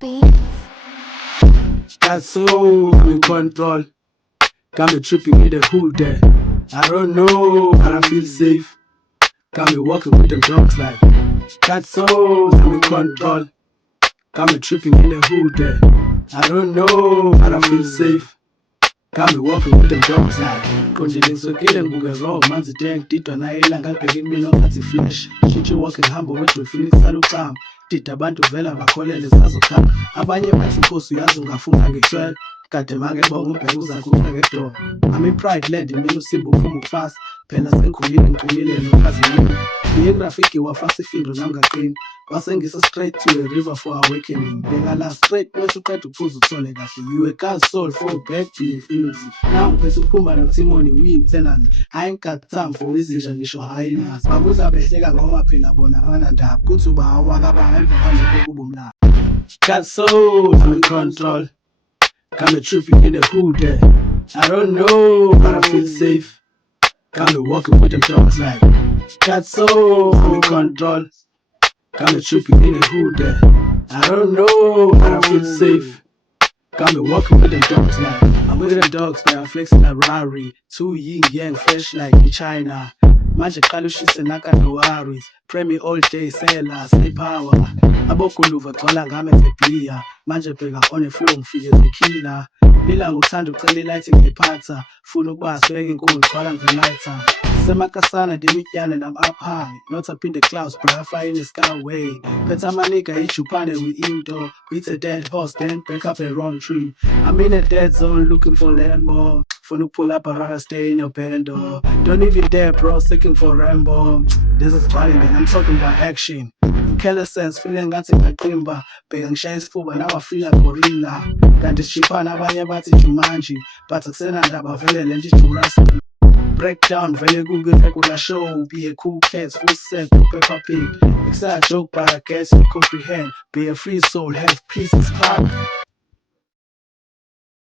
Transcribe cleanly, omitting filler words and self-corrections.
Beats. Got so I'm in control. Got me tripping in the hood there. I don't know, but I feel safe. Got me walking with them dogs like. Got so I'm in control. Got me tripping in the hood there. I don't know, but I feel safe. Got me walking with them dogs like. Konjele ngisokile ngibuke raw manzi tank didwa naye ilanga libheke kimi ngathi flash. Shitshe walking hamba wethu Phoenix saluqamba. Dida abantu vela bakholele sazokhamba. Abanye bathi inkosi uyazi ungafunda ngithwele. Kade make bonke ubheke uzakufa ngedolo. Ami pride land mina usimba uphuma ukufasa. Phela sengikhulile ngiqinile nokhazimile. Ngiye grafiki wafasa ifindo nami ngaqina. Wasengisa straight to the river for awakening. Bheka la straight bese uqeda ukuphuza uthole kahle. You a God's soul for back to infinity. Now bese uphuma noTimoni uyimthenana. I ain't got time for izinja ngisho hayi nazi. Babuza behleka ngoba phela bona abanandaba. Kuthi uba awakaba emva kwanje kokuba umlando. Got soul, I'm in control. Got me tripping in the hood there. I don't know, but I feel safe. Got me walking with them dogs like. Got soul, I'm in control. Got me tripping in the hood there. I don't know, but I feel safe. Got me walking with them dogs like. I'm with them dogs, they are flexing a Rari. Two yin yang fresh like in China. Manje qala ushise naka no-worries. Pray me all day, say la, say power. Abokuluva gcwala ngame zebhiya. Manje bheka on the floor ngifike zekhila. Lila ngokuthanda ucela ilight ngiyiphatha. Funa ukwazi beke inkulu gcwala ngizilayitha. Semakasana demityane nam up high. Not up in the clouds, but I fly in the skyway. Phethe amanika ijupane we-into. Beat a dead horse, then break up a wrong tree. I'm in a dead zone looking for land more. Funa pull up a rather stay in your bando. Don't even dare bro, looking for Rambo. This is funny man, I'm talking about action. Careless sense, feeling ngathi ngaqimba. Bheka ngishaya isifuba now I feel like gorilla. Kanti sijiphana abanye bathi Jumanji. But akusenandaba vele le nje Jurassic. Breakdown vele kula show. Be a cool cat, full set, Peppa Pig. It's a joke but I guess you comprehend. Be a free soul, have peace, it's crap.